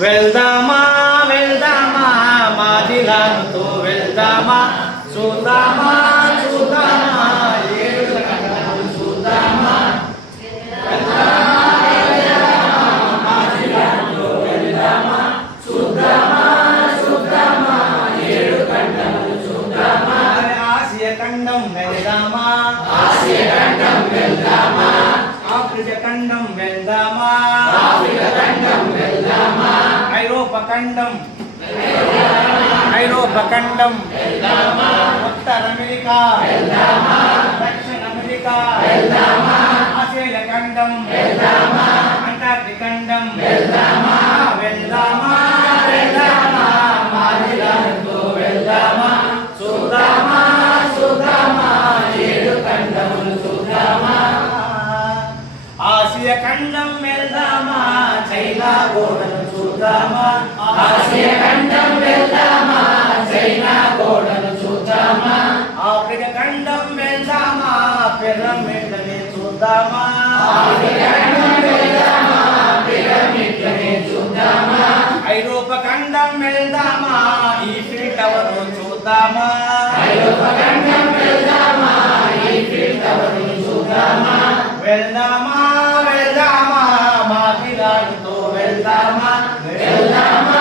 వెళ్దామా వెళ్దామా మాదిలానుతో వెళ్దామా చూద్దామా చూద్దామా ఏడు కన్నులు చూద్దామా మాదిలానుతో వెళ్దామా చూద్దామా చూద్దామా ఏడు కన్నులు చూద్దామా ఆసియా ఖండం వెళ్దామా ఆసియా ఖండం వెళ్దామా ఆఫ్రికా ఖండం వెళ్దామా ఆఫ్రికా ఖండం వెళ్దామా ఐరోపా ఖండం ఐరోపా ఖండం వెళ్దామా ఉత్తర అమెరికా వెళ్దామా దక్షిణ అమెరికా వెళ్దామా ఆసియా ఖండం వెళ్దామా అంటార్క్టికా ఖండం వెళ్దామా వెళ్దామా వెళ్దామా మాదిలానుతో వెళ్దామా చూద్దామా చూద్దామా ఏడు ఖండములు చూద్దామా ఆసియా ఖండం వెళ్దామా చైనా గోడను చూద్దామా ఆసియా ఖండం వెళ్దామా చైనా గోడను చూద్దామా ఆఫ్రికా ఖండం వెళ్దామా పిరమిడ్లని చూద్దామా ఆఫ్రికా ఖండం వెళ్దామా పిరమిడ్లని చూద్దామా ఐరోపా ఖండం వెళ్దామా ఈఫిల్ టవర్ చూద్దామా ఐరోపా ఖండం వెళ్దామా ఈఫిల్ టవర్ చూద్దామా వెళ్దామా వెళ్దామా మాదిలానుతో వెళ్దామా వెళ్దామా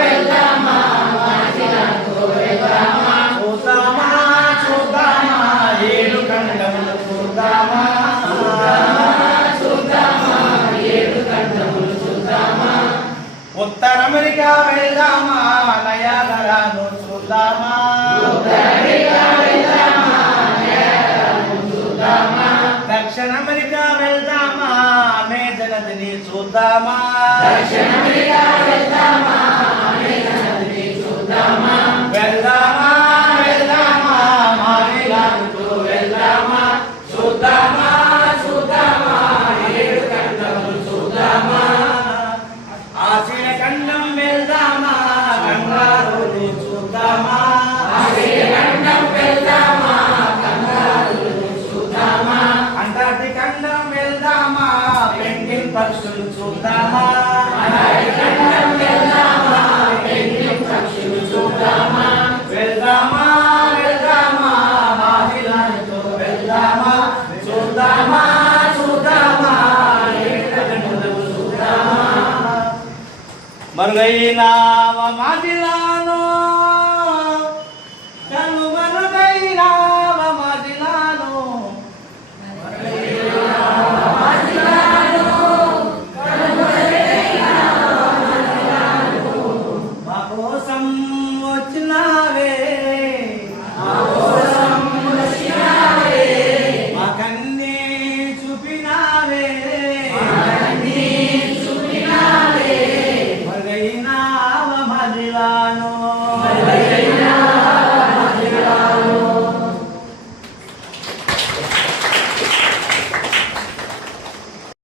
వెళ్దామా మాదిలానుతో వెళ్దామా చూద్దామా చూద్దామా ఏడు ఖండములు చూద్దామా చూద్దామా ఏడు ఖండములు చూద్దామా ఉత్తర అమెరికా వెళ్దామా నయాగరాను చూద్దామా ఉత్తర అమెరికా వెళ్దామా నయాగరాను చూద్దామా దక్షిణ అమెరికా వెళ్దామా అమెజాన్ నదిని చూద్దామా దక్షిణ అమెరికా వెళ్దామా అమెజాన్ నదిని చూద్దామా వెళ్దామా వెళ్దామా మాదిలానుతో వెళ్దామా చూద్దామా చూద్దామా ఏడు ఖండములు చూద్దామా ఆసియా ఖండం వెళ్దామా కంగారుని చూద్దామా ఆసియా ఖండం వెళ్దామా కంగారుని చూద్దామా అంటార్క్టికా ఖండం వెళ్దామా పెంగ్విన్ పక్షులు చూద్దామా అంటార్క్టికా ఖండం వెళ్దామా పెంగ్విన్ పక్షులు చూద్దామా వెళ్దామా వెళ్దామా మాదిలానుతో వెళ్దామా చూద్దామా చూద్దామా ఏడు ఖండములు చూద్దామా మరుగైన మాదిలాను